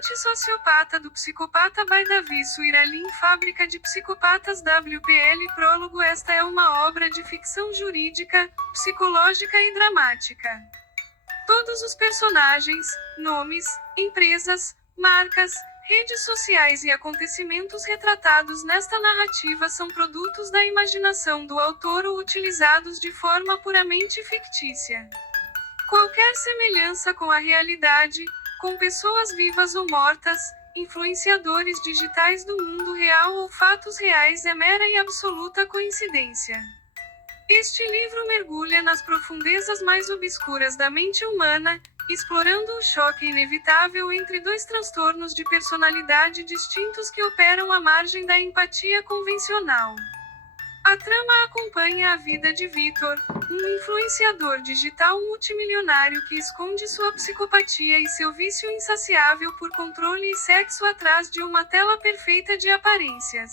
Amante sociopata do psicopata by Davi Suiralim, Fábrica de Psicopatas WPL Prólogo. Esta é uma obra de ficção jurídica, psicológica e dramática. Todos os personagens, nomes, empresas, marcas, redes sociais e acontecimentos retratados nesta narrativa são produtos da imaginação do autor ou utilizados de forma puramente fictícia. Qualquer semelhança com a realidade, com pessoas vivas ou mortas, influenciadores digitais do mundo real ou fatos reais é mera e absoluta coincidência. Este livro mergulha nas profundezas mais obscuras da mente humana, explorando o choque inevitável entre dois transtornos de personalidade distintos que operam à margem da empatia convencional. A trama acompanha a vida de Vitor, um influenciador digital multimilionário que esconde sua psicopatia e seu vício insaciável por controle e sexo atrás de uma tela perfeita de aparências.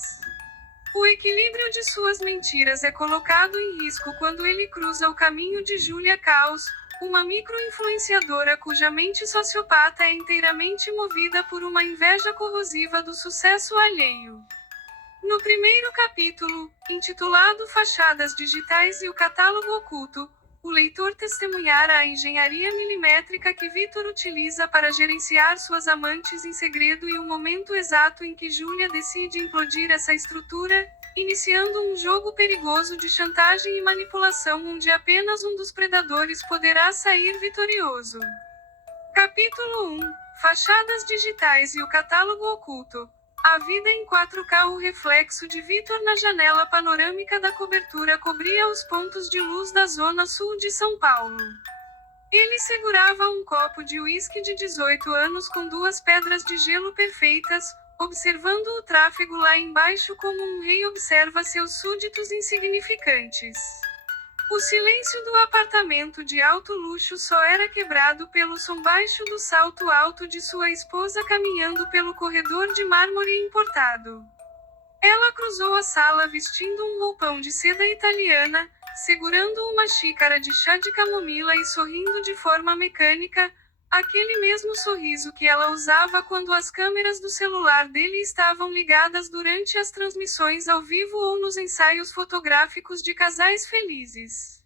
O equilíbrio de suas mentiras é colocado em risco quando ele cruza o caminho de Julia Caos, uma micro-influenciadora cuja mente sociopata é inteiramente movida por uma inveja corrosiva do sucesso alheio. No primeiro capítulo, intitulado Fachadas Digitais e o Catálogo Oculto, o leitor testemunhará a engenharia milimétrica que Vitor utiliza para gerenciar suas amantes em segredo e o momento exato em que Julia decide implodir essa estrutura, iniciando um jogo perigoso de chantagem e manipulação onde apenas um dos predadores poderá sair vitorioso. Capítulo 1 Fachadas Digitais e o Catálogo Oculto. A vida em 4K. O reflexo de Vitor na janela panorâmica da cobertura cobria os pontos de luz da zona sul de São Paulo. Ele segurava um copo de uísque de 18 anos com duas pedras de gelo perfeitas, observando o tráfego lá embaixo como um rei observa seus súditos insignificantes. O silêncio do apartamento de alto luxo só era quebrado pelo som baixo do salto alto de sua esposa caminhando pelo corredor de mármore importado. Ela cruzou a sala vestindo um roupão de seda italiana, segurando uma xícara de chá de camomila e sorrindo de forma mecânica, aquele mesmo sorriso que ela usava quando as câmeras do celular dele estavam ligadas durante as transmissões ao vivo ou nos ensaios fotográficos de casais felizes.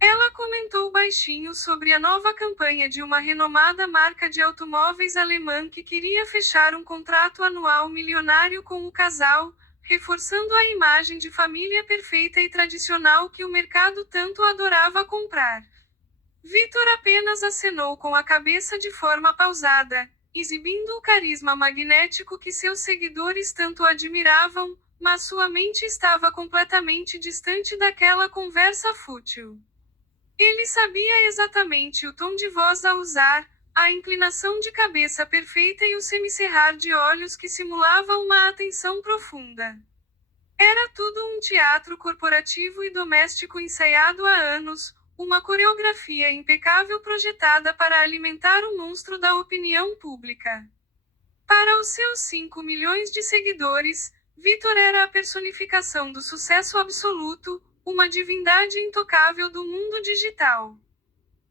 Ela comentou baixinho sobre a nova campanha de uma renomada marca de automóveis alemã que queria fechar um contrato anual milionário com o casal, reforçando a imagem de família perfeita e tradicional que o mercado tanto adorava comprar. Vitor apenas acenou com a cabeça de forma pausada, exibindo o carisma magnético que seus seguidores tanto admiravam, mas sua mente estava completamente distante daquela conversa fútil. Ele sabia exatamente o tom de voz a usar, a inclinação de cabeça perfeita e o semicerrar de olhos que simulava uma atenção profunda. Era tudo um teatro corporativo e doméstico ensaiado há anos, uma coreografia impecável projetada para alimentar o monstro da opinião pública. Para os seus 5 milhões de seguidores, Vitor era a personificação do sucesso absoluto, uma divindade intocável do mundo digital.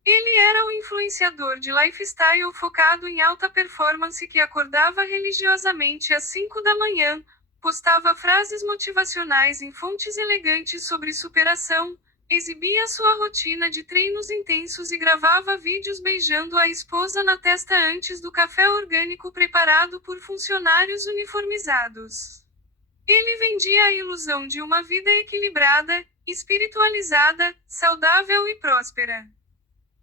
Ele era o influenciador de lifestyle focado em alta performance que acordava religiosamente às 5 da manhã, postava frases motivacionais em fontes elegantes sobre superação, exibia sua rotina de treinos intensos e gravava vídeos beijando a esposa na testa antes do café orgânico preparado por funcionários uniformizados. Ele vendia a ilusão de uma vida equilibrada, espiritualizada, saudável e próspera.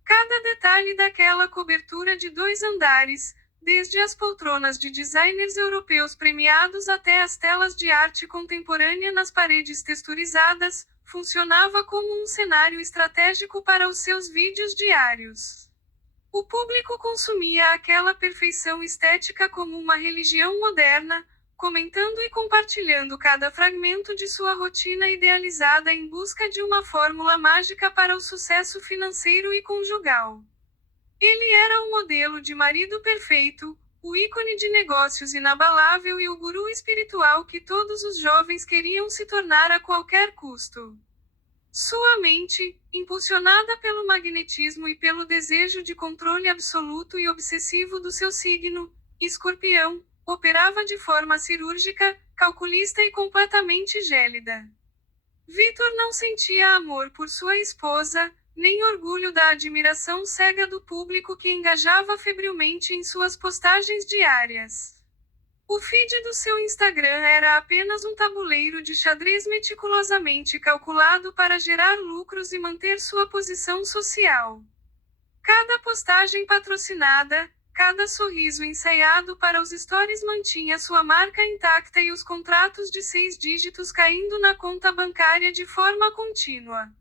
Cada detalhe daquela cobertura de 2 andares, desde as poltronas de designers europeus premiados até as telas de arte contemporânea nas paredes texturizadas, funcionava como um cenário estratégico para os seus vídeos diários. O público consumia aquela perfeição estética como uma religião moderna, comentando e compartilhando cada fragmento de sua rotina idealizada em busca de uma fórmula mágica para o sucesso financeiro e conjugal. Ele era o modelo de marido perfeito, o ícone de negócios inabalável e o guru espiritual que todos os jovens queriam se tornar a qualquer custo. Sua mente, impulsionada pelo magnetismo e pelo desejo de controle absoluto e obsessivo do seu signo, Escorpião, operava de forma cirúrgica, calculista e completamente gélida. Vitor não sentia amor por sua esposa, nem orgulho da admiração cega do público que engajava febrilmente em suas postagens diárias. O feed do seu Instagram era apenas um tabuleiro de xadrez meticulosamente calculado para gerar lucros e manter sua posição social. Cada postagem patrocinada, cada sorriso ensaiado para os stories mantinha sua marca intacta e os contratos de 6 dígitos caindo na conta bancária de forma contínua.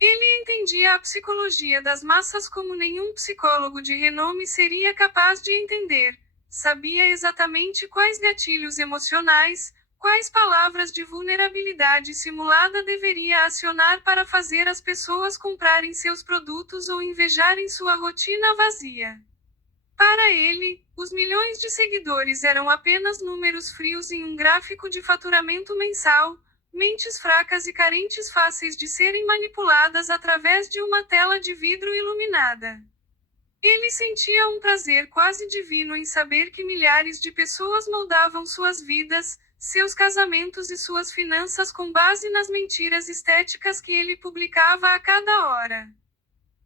Ele entendia a psicologia das massas como nenhum psicólogo de renome seria capaz de entender. Sabia exatamente quais gatilhos emocionais, quais palavras de vulnerabilidade simulada deveria acionar para fazer as pessoas comprarem seus produtos ou invejarem sua rotina vazia. Para ele, os milhões de seguidores eram apenas números frios em um gráfico de faturamento mensal, mentes fracas e carentes fáceis de serem manipuladas através de uma tela de vidro iluminada. Ele sentia um prazer quase divino em saber que milhares de pessoas moldavam suas vidas, seus casamentos e suas finanças com base nas mentiras estéticas que ele publicava a cada hora.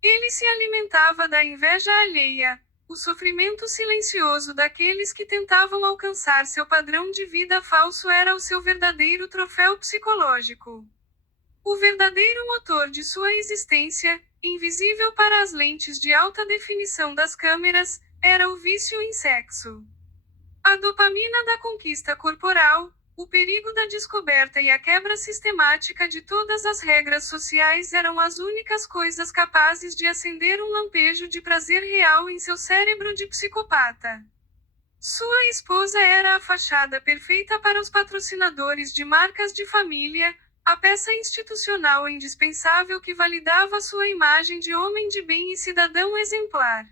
Ele se alimentava da inveja alheia, o sofrimento silencioso daqueles que tentavam alcançar seu padrão de vida falso era o seu verdadeiro troféu psicológico. O verdadeiro motor de sua existência, invisível para as lentes de alta definição das câmeras, era o vício em sexo. A dopamina da conquista corporal, o perigo da descoberta e a quebra sistemática de todas as regras sociais eram as únicas coisas capazes de acender um lampejo de prazer real em seu cérebro de psicopata. Sua esposa era a fachada perfeita para os patrocinadores de marcas de família, a peça institucional indispensável que validava sua imagem de homem de bem e cidadão exemplar.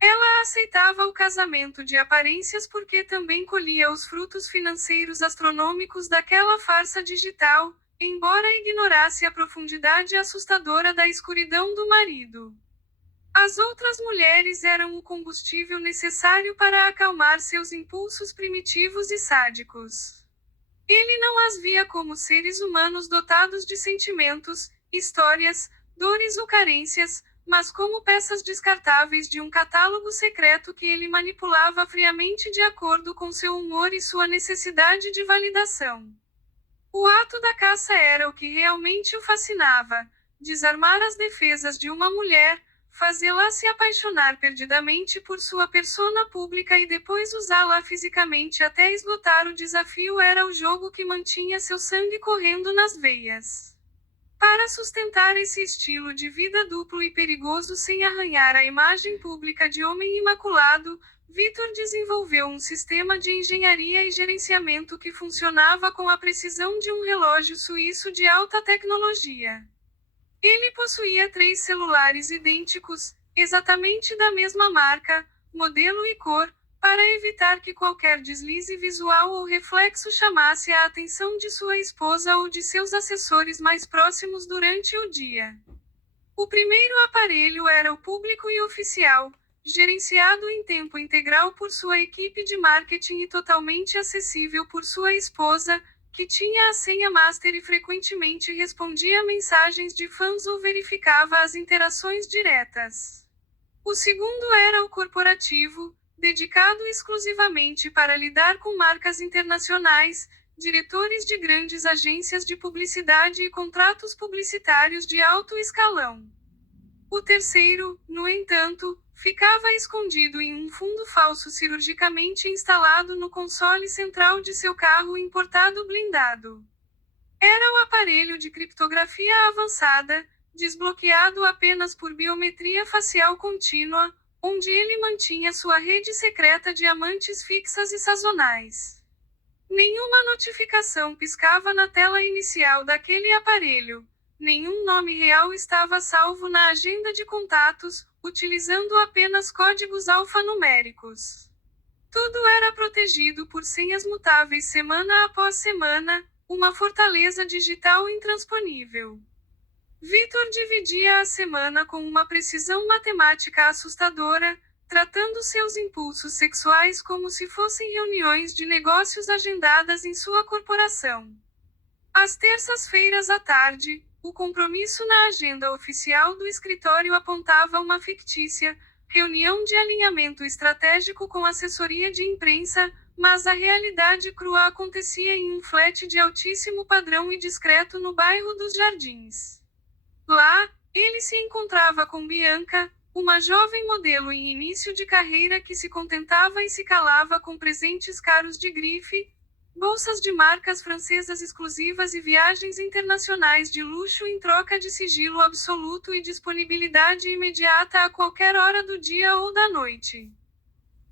Ela aceitava o casamento de aparências porque também colhia os frutos financeiros astronômicos daquela farsa digital, embora ignorasse a profundidade assustadora da escuridão do marido. As outras mulheres eram o combustível necessário para acalmar seus impulsos primitivos e sádicos. Ele não as via como seres humanos dotados de sentimentos, histórias, dores ou carências, mas como peças descartáveis de um catálogo secreto que ele manipulava friamente de acordo com seu humor e sua necessidade de validação. O ato da caça era o que realmente o fascinava: desarmar as defesas de uma mulher, fazê-la se apaixonar perdidamente por sua persona pública e depois usá-la fisicamente até esgotar o desafio era o jogo que mantinha seu sangue correndo nas veias. Para sustentar esse estilo de vida duplo e perigoso sem arranhar a imagem pública de homem imaculado, Vitor desenvolveu um sistema de engenharia e gerenciamento que funcionava com a precisão de um relógio suíço de alta tecnologia. Ele possuía 3 celulares idênticos, exatamente da mesma marca, modelo e cor, para evitar que qualquer deslize visual ou reflexo chamasse a atenção de sua esposa ou de seus assessores mais próximos durante o dia. O primeiro aparelho era o público e oficial, gerenciado em tempo integral por sua equipe de marketing e totalmente acessível por sua esposa, que tinha a senha master e frequentemente respondia mensagens de fãs ou verificava as interações diretas. O segundo era o corporativo, dedicado exclusivamente para lidar com marcas internacionais, diretores de grandes agências de publicidade e contratos publicitários de alto escalão. O terceiro, no entanto, ficava escondido em um fundo falso cirurgicamente instalado no console central de seu carro importado blindado. Era o aparelho de criptografia avançada, desbloqueado apenas por biometria facial contínua, onde ele mantinha sua rede secreta de amantes fixas e sazonais. Nenhuma notificação piscava na tela inicial daquele aparelho. Nenhum nome real estava salvo na agenda de contatos, utilizando apenas códigos alfanuméricos. Tudo era protegido por senhas mutáveis semana após semana, uma fortaleza digital intransponível. Vitor dividia a semana com uma precisão matemática assustadora, tratando seus impulsos sexuais como se fossem reuniões de negócios agendadas em sua corporação. Às terças-feiras à tarde, o compromisso na agenda oficial do escritório apontava uma fictícia reunião de alinhamento estratégico com assessoria de imprensa, mas a realidade crua acontecia em um flat de altíssimo padrão e discreto no bairro dos Jardins. Lá, ele se encontrava com Bianca, uma jovem modelo em início de carreira que se contentava e se calava com presentes caros de grife, bolsas de marcas francesas exclusivas e viagens internacionais de luxo em troca de sigilo absoluto e disponibilidade imediata a qualquer hora do dia ou da noite.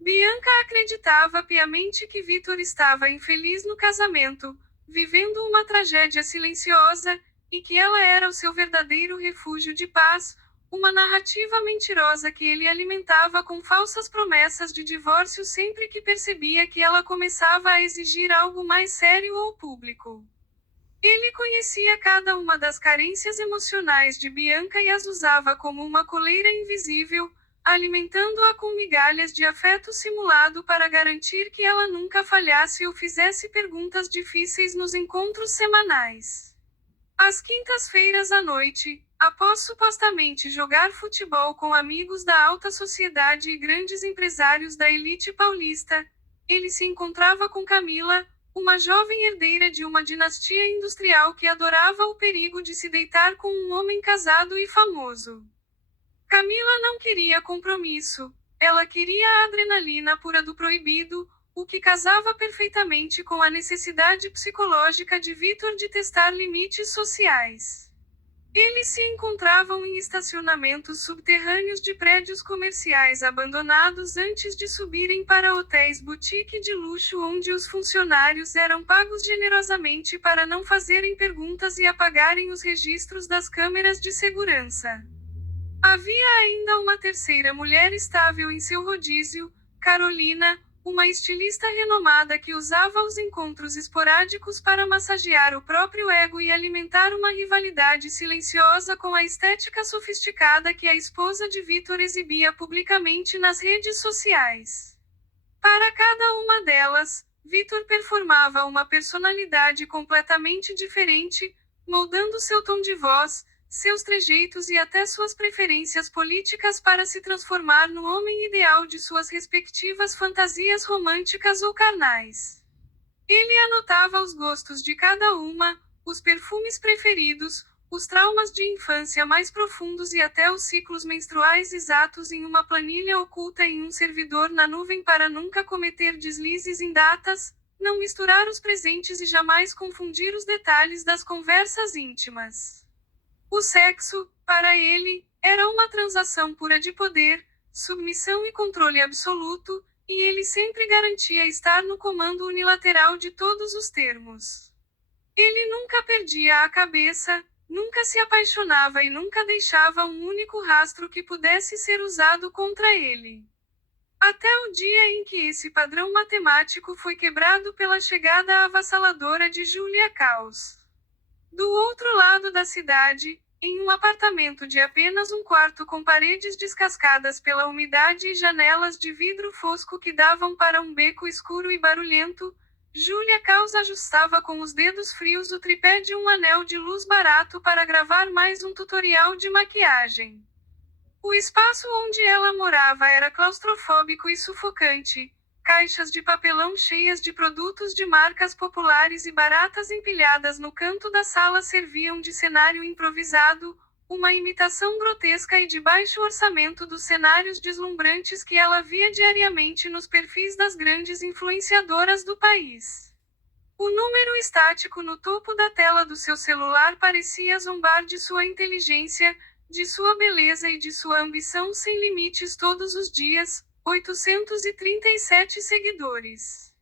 Bianca acreditava piamente que Vitor estava infeliz no casamento, vivendo uma tragédia silenciosa, e que ela era o seu verdadeiro refúgio de paz, uma narrativa mentirosa que ele alimentava com falsas promessas de divórcio sempre que percebia que ela começava a exigir algo mais sério ou público. Ele conhecia cada uma das carências emocionais de Bianca e as usava como uma coleira invisível, alimentando-a com migalhas de afeto simulado para garantir que ela nunca falhasse ou fizesse perguntas difíceis nos encontros semanais. Às quintas-feiras à noite, após supostamente jogar futebol com amigos da alta sociedade e grandes empresários da elite paulista, ele se encontrava com Camila, uma jovem herdeira de uma dinastia industrial que adorava o perigo de se deitar com um homem casado e famoso. Camila não queria compromisso, ela queria a adrenalina pura do proibido, o que casava perfeitamente com a necessidade psicológica de Vitor de testar limites sociais. Eles se encontravam em estacionamentos subterrâneos de prédios comerciais abandonados antes de subirem para hotéis boutique de luxo onde os funcionários eram pagos generosamente para não fazerem perguntas e apagarem os registros das câmeras de segurança. Havia ainda uma terceira mulher estável em seu rodízio, Carolina, uma estilista renomada que usava os encontros esporádicos para massagear o próprio ego e alimentar uma rivalidade silenciosa com a estética sofisticada que a esposa de Vitor exibia publicamente nas redes sociais. Para cada uma delas, Vitor performava uma personalidade completamente diferente, moldando seu tom de voz, seus trejeitos e até suas preferências políticas para se transformar no homem ideal de suas respectivas fantasias românticas ou carnais. Ele anotava os gostos de cada uma, os perfumes preferidos, os traumas de infância mais profundos e até os ciclos menstruais exatos em uma planilha oculta em um servidor na nuvem para nunca cometer deslizes em datas, não misturar os presentes e jamais confundir os detalhes das conversas íntimas. O sexo, para ele, era uma transação pura de poder, submissão e controle absoluto, e ele sempre garantia estar no comando unilateral de todos os termos. Ele nunca perdia a cabeça, nunca se apaixonava e nunca deixava um único rastro que pudesse ser usado contra ele. Até o dia em que esse padrão matemático foi quebrado pela chegada avassaladora de Julia Caus. Do outro lado da cidade, em um apartamento de apenas um quarto com paredes descascadas pela umidade e janelas de vidro fosco que davam para um beco escuro e barulhento, Julia Caus ajustava com os dedos frios o tripé de um anel de luz barato para gravar mais um tutorial de maquiagem. O espaço onde ela morava era claustrofóbico e sufocante. Caixas de papelão cheias de produtos de marcas populares e baratas empilhadas no canto da sala serviam de cenário improvisado, uma imitação grotesca e de baixo orçamento dos cenários deslumbrantes que ela via diariamente nos perfis das grandes influenciadoras do país. O número estático no topo da tela do seu celular parecia zombar de sua inteligência, de sua beleza e de sua ambição sem limites todos os dias. 837 seguidores.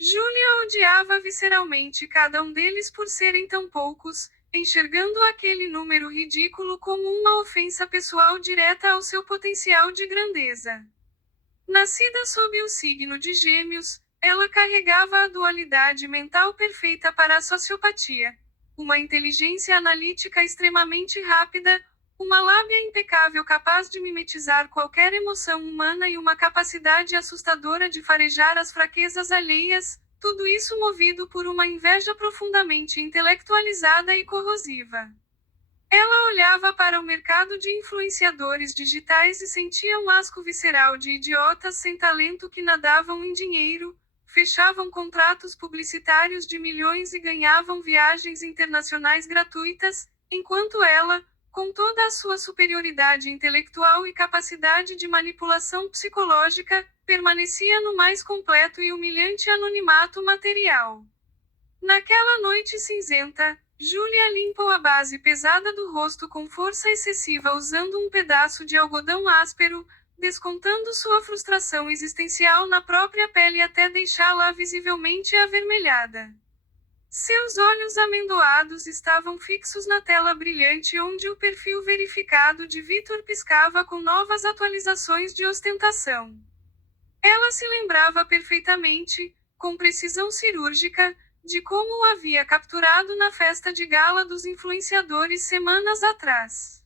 Júlia odiava visceralmente cada um deles por serem tão poucos, enxergando aquele número ridículo como uma ofensa pessoal direta ao seu potencial de grandeza. Nascida sob o signo de Gêmeos, ela carregava a dualidade mental perfeita para a sociopatia. Uma inteligência analítica extremamente rápida, Uma lábia impecável capaz de mimetizar qualquer emoção humana e uma capacidade assustadora de farejar as fraquezas alheias, tudo isso movido por uma inveja profundamente intelectualizada e corrosiva. Ela olhava para o mercado de influenciadores digitais e sentia um asco visceral de idiotas sem talento que nadavam em dinheiro, fechavam contratos publicitários de milhões e ganhavam viagens internacionais gratuitas, enquanto ela, com toda a sua superioridade intelectual e capacidade de manipulação psicológica, permanecia no mais completo e humilhante anonimato material. Naquela noite cinzenta, Júlia limpou a base pesada do rosto com força excessiva usando um pedaço de algodão áspero, descontando sua frustração existencial na própria pele até deixá-la visivelmente avermelhada. Seus olhos amendoados estavam fixos na tela brilhante onde o perfil verificado de Vitor piscava com novas atualizações de ostentação. Ela se lembrava perfeitamente, com precisão cirúrgica, de como o havia capturado na festa de gala dos influenciadores semanas atrás.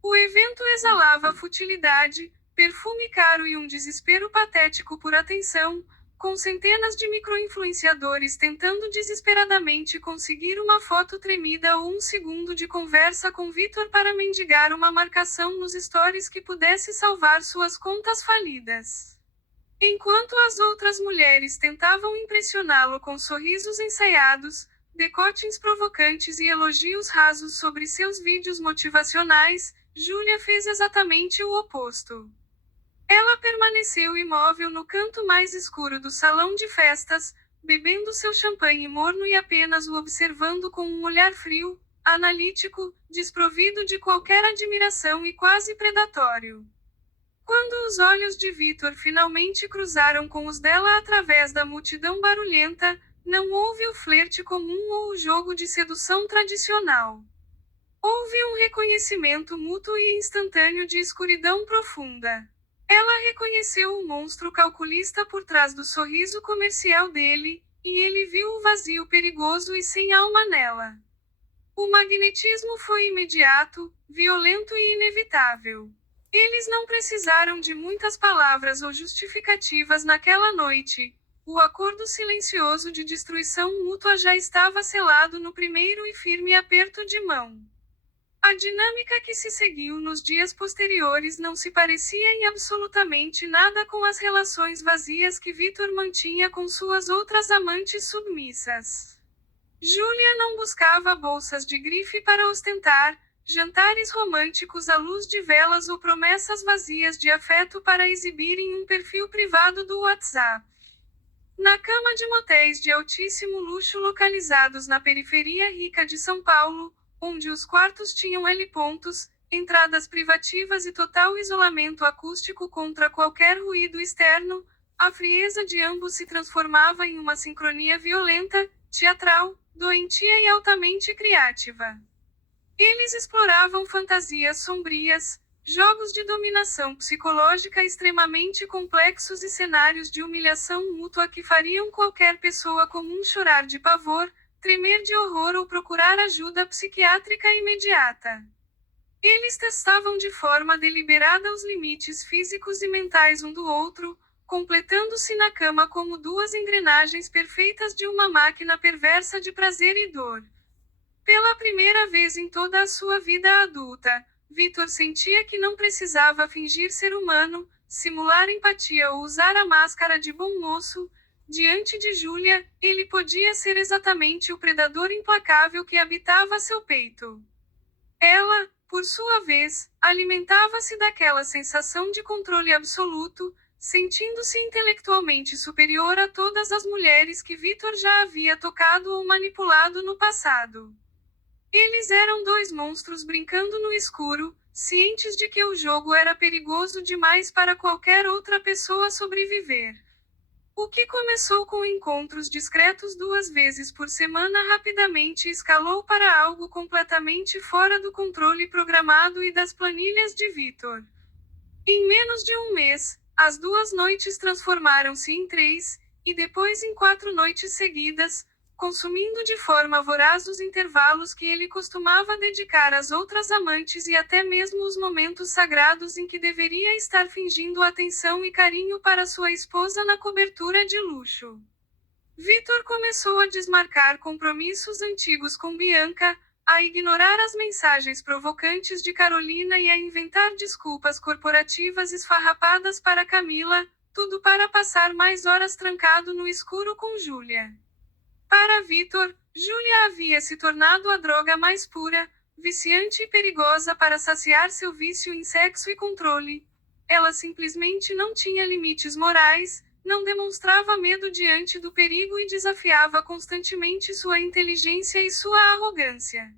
O evento exalava futilidade, perfume caro e um desespero patético por atenção, com centenas de micro-influenciadores tentando desesperadamente conseguir uma foto tremida ou um segundo de conversa com Vitor para mendigar uma marcação nos stories que pudesse salvar suas contas falidas. Enquanto as outras mulheres tentavam impressioná-lo com sorrisos ensaiados, decotes provocantes e elogios rasos sobre seus vídeos motivacionais, Júlia fez exatamente o oposto. Ela permaneceu imóvel no canto mais escuro do salão de festas, bebendo seu champanhe morno e apenas o observando com um olhar frio, analítico, desprovido de qualquer admiração e quase predatório. Quando os olhos de Vitor finalmente cruzaram com os dela através da multidão barulhenta, não houve o flerte comum ou o jogo de sedução tradicional. Houve um reconhecimento mútuo e instantâneo de escuridão profunda. Ela reconheceu o monstro calculista por trás do sorriso comercial dele, e ele viu o vazio perigoso e sem alma nela. O magnetismo foi imediato, violento e inevitável. Eles não precisaram de muitas palavras ou justificativas naquela noite. O acordo silencioso de destruição mútua já estava selado no primeiro e firme aperto de mão. A dinâmica que se seguiu nos dias posteriores não se parecia em absolutamente nada com as relações vazias que Vitor mantinha com suas outras amantes submissas. Júlia não buscava bolsas de grife para ostentar, jantares românticos à luz de velas ou promessas vazias de afeto para exibir em um perfil privado do WhatsApp. Na cama de motéis de altíssimo luxo localizados na periferia rica de São Paulo, onde os quartos tinham L-pontos, entradas privativas e total isolamento acústico contra qualquer ruído externo, a frieza de ambos se transformava em uma sincronia violenta, teatral, doentia e altamente criativa. Eles exploravam fantasias sombrias, jogos de dominação psicológica extremamente complexos e cenários de humilhação mútua que fariam qualquer pessoa comum chorar de pavor, tremer de horror ou procurar ajuda psiquiátrica imediata. Eles testavam de forma deliberada os limites físicos e mentais um do outro, completando-se na cama como duas engrenagens perfeitas de uma máquina perversa de prazer e dor. Pela primeira vez em toda a sua vida adulta, Vitor sentia que não precisava fingir ser humano, simular empatia ou usar a máscara de bom moço. Diante de Júlia, ele podia ser exatamente o predador implacável que habitava seu peito. Ela, por sua vez, alimentava-se daquela sensação de controle absoluto, sentindo-se intelectualmente superior a todas as mulheres que Vitor já havia tocado ou manipulado no passado. Eles eram dois monstros brincando no escuro, cientes de que o jogo era perigoso demais para qualquer outra pessoa sobreviver. O que começou com encontros discretos 2 vezes por semana rapidamente escalou para algo completamente fora do controle programado e das planilhas de Vitor. Em menos de um mês, as 2 noites transformaram-se em 3, e depois em 4 noites seguidas, consumindo de forma voraz os intervalos que ele costumava dedicar às outras amantes e até mesmo os momentos sagrados em que deveria estar fingindo atenção e carinho para sua esposa na cobertura de luxo. Vitor começou a desmarcar compromissos antigos com Bianca, a ignorar as mensagens provocantes de Carolina e a inventar desculpas corporativas esfarrapadas para Camila, tudo para passar mais horas trancado no escuro com Júlia. Para Vitor, Júlia havia se tornado a droga mais pura, viciante e perigosa para saciar seu vício em sexo e controle. Ela simplesmente não tinha limites morais, não demonstrava medo diante do perigo e desafiava constantemente sua inteligência e sua arrogância.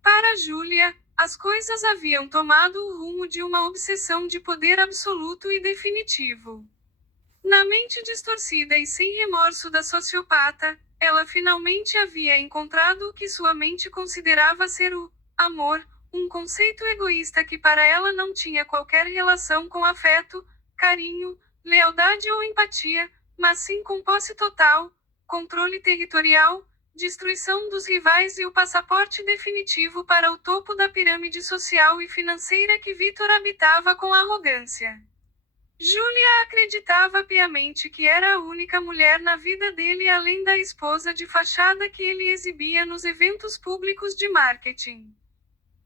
Para Júlia, as coisas haviam tomado o rumo de uma obsessão de poder absoluto e definitivo. Na mente distorcida e sem remorso da sociopata, ela finalmente havia encontrado o que sua mente considerava ser o amor, um conceito egoísta que para ela não tinha qualquer relação com afeto, carinho, lealdade ou empatia, mas sim com posse total, controle territorial, destruição dos rivais e o passaporte definitivo para o topo da pirâmide social e financeira que Vitor habitava com arrogância. Júlia acreditava piamente que era a única mulher na vida dele além da esposa de fachada que ele exibia nos eventos públicos de marketing.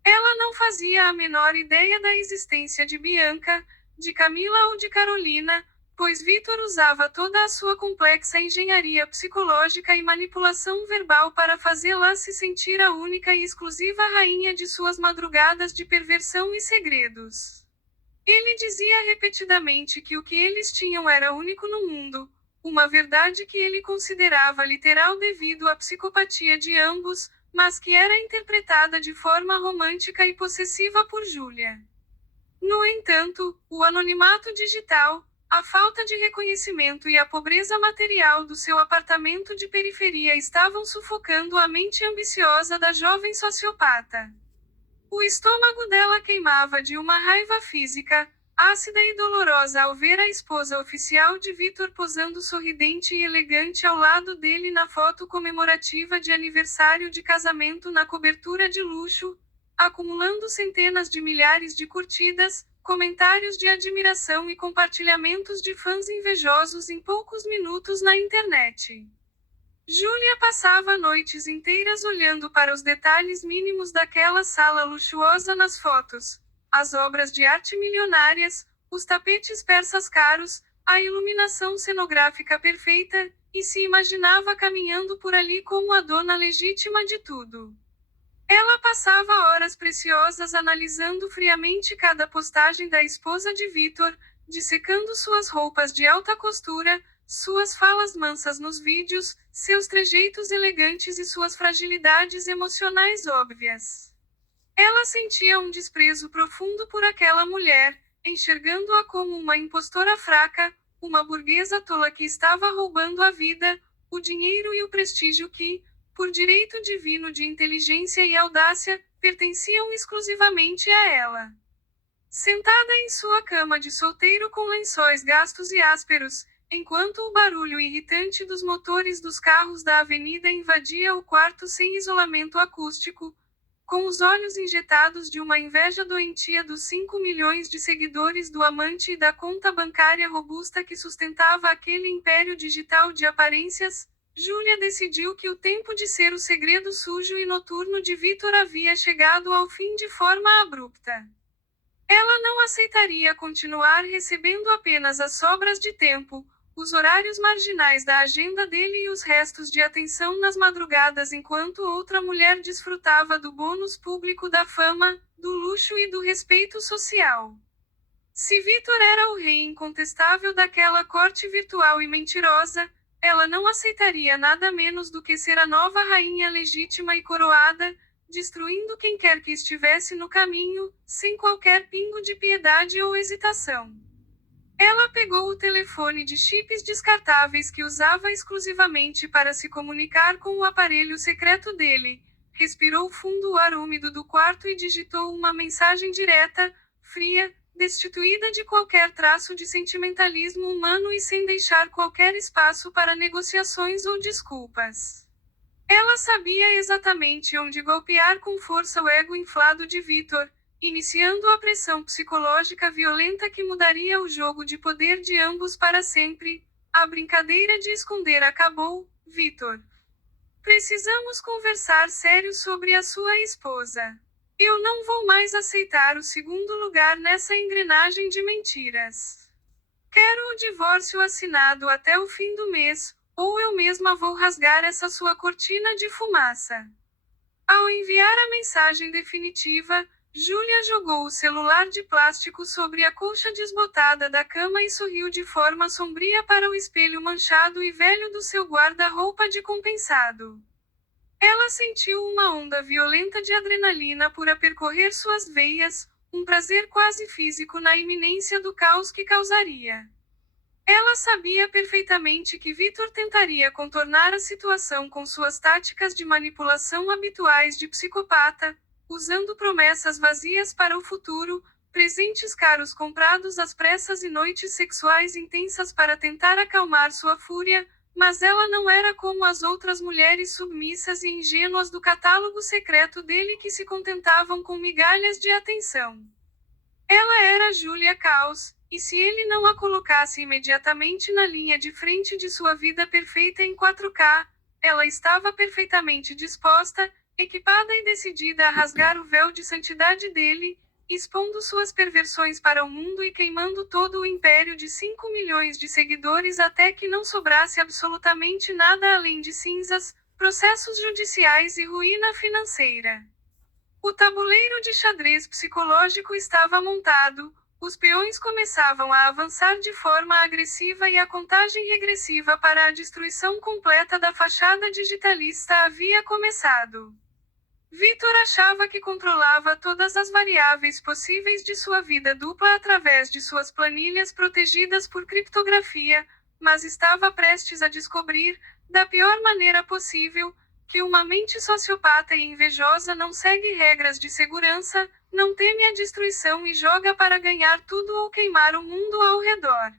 Ela não fazia a menor ideia da existência de Bianca, de Camila ou de Carolina, pois Vitor usava toda a sua complexa engenharia psicológica e manipulação verbal para fazê-la se sentir a única e exclusiva rainha de suas madrugadas de perversão e segredos. Ele dizia repetidamente que o que eles tinham era único no mundo, uma verdade que ele considerava literal devido à psicopatia de ambos, mas que era interpretada de forma romântica e possessiva por Júlia. No entanto, o anonimato digital, a falta de reconhecimento e a pobreza material do seu apartamento de periferia estavam sufocando a mente ambiciosa da jovem sociopata. O estômago dela queimava de uma raiva física, ácida e dolorosa ao ver a esposa oficial de Vitor posando sorridente e elegante ao lado dele na foto comemorativa de aniversário de casamento na cobertura de luxo, acumulando centenas de milhares de curtidas, comentários de admiração e compartilhamentos de fãs invejosos em poucos minutos na internet. Júlia passava noites inteiras olhando para os detalhes mínimos daquela sala luxuosa nas fotos, as obras de arte milionárias, os tapetes persas caros, a iluminação cenográfica perfeita, e se imaginava caminhando por ali como a dona legítima de tudo. Ela passava horas preciosas analisando friamente cada postagem da esposa de Vitor, dissecando suas roupas de alta costura, suas falas mansas nos vídeos, seus trejeitos elegantes e suas fragilidades emocionais óbvias. Ela sentia um desprezo profundo por aquela mulher, enxergando-a como uma impostora fraca, uma burguesa tola que estava roubando a vida, o dinheiro e o prestígio que, por direito divino de inteligência e audácia, pertenciam exclusivamente a ela. Sentada em sua cama de solteiro com lençóis gastos e ásperos, enquanto o barulho irritante dos motores dos carros da avenida invadia o quarto sem isolamento acústico, com os olhos injetados de uma inveja doentia dos 5 milhões de seguidores do amante e da conta bancária robusta que sustentava aquele império digital de aparências, Júlia decidiu que o tempo de ser o segredo sujo e noturno de Vitor havia chegado ao fim de forma abrupta. Ela não aceitaria continuar recebendo apenas as sobras de tempo, os horários marginais da agenda dele e os restos de atenção nas madrugadas enquanto outra mulher desfrutava do bônus público da fama, do luxo e do respeito social. Se Vitor era o rei incontestável daquela corte virtual e mentirosa, ela não aceitaria nada menos do que ser a nova rainha legítima e coroada, destruindo quem quer que estivesse no caminho, sem qualquer pingo de piedade ou hesitação. Ela pegou o telefone de chips descartáveis que usava exclusivamente para se comunicar com o aparelho secreto dele, respirou fundo o ar úmido do quarto e digitou uma mensagem direta, fria, destituída de qualquer traço de sentimentalismo humano e sem deixar qualquer espaço para negociações ou desculpas. Ela sabia exatamente onde golpear com força o ego inflado de Vitor, iniciando a pressão psicológica violenta que mudaria o jogo de poder de ambos para sempre. A brincadeira de esconder acabou, Vitor. Precisamos conversar sério sobre a sua esposa. Eu não vou mais aceitar o segundo lugar nessa engrenagem de mentiras. Quero o divórcio assinado até o fim do mês, ou eu mesma vou rasgar essa sua cortina de fumaça. Ao enviar a mensagem definitiva, Júlia jogou o celular de plástico sobre a colcha desbotada da cama e sorriu de forma sombria para o espelho manchado e velho do seu guarda-roupa de compensado. Ela sentiu uma onda violenta de adrenalina pura percorrer suas veias, um prazer quase físico na iminência do caos que causaria. Ela sabia perfeitamente que Vitor tentaria contornar a situação com suas táticas de manipulação habituais de psicopata, usando promessas vazias para o futuro, presentes caros comprados às pressas e noites sexuais intensas para tentar acalmar sua fúria, mas ela não era como as outras mulheres submissas e ingênuas do catálogo secreto dele que se contentavam com migalhas de atenção. Ela era Julia Caos, e se ele não a colocasse imediatamente na linha de frente de sua vida perfeita em 4K, ela estava perfeitamente disposta, equipada e decidida a rasgar o véu de santidade dele, expondo suas perversões para o mundo e queimando todo o império de 5 milhões de seguidores até que não sobrasse absolutamente nada além de cinzas, processos judiciais e ruína financeira. O tabuleiro de xadrez psicológico estava montado, os peões começavam a avançar de forma agressiva e a contagem regressiva para a destruição completa da fachada digitalista havia começado. Vitor achava que controlava todas as variáveis possíveis de sua vida dupla através de suas planilhas protegidas por criptografia, mas estava prestes a descobrir, da pior maneira possível, que uma mente sociopata e invejosa não segue regras de segurança, não teme a destruição e joga para ganhar tudo ou queimar o mundo ao redor.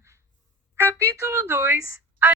Capítulo 2.